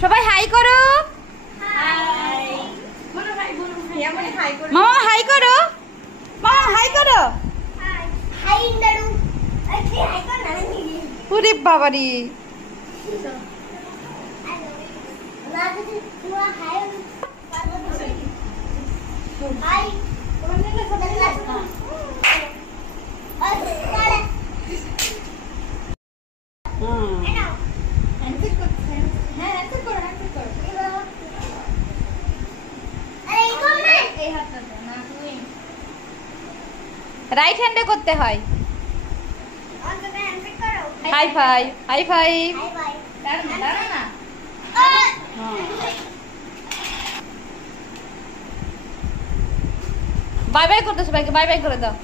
সবাই হাই করো। মামা হাই করো। মামা হাই করো। ওরে বাবারি। রাইট হ্যান্ডে করতে হয়। High five high five. Bye bye করতে সবাইকে, বাই বাই করে দাও।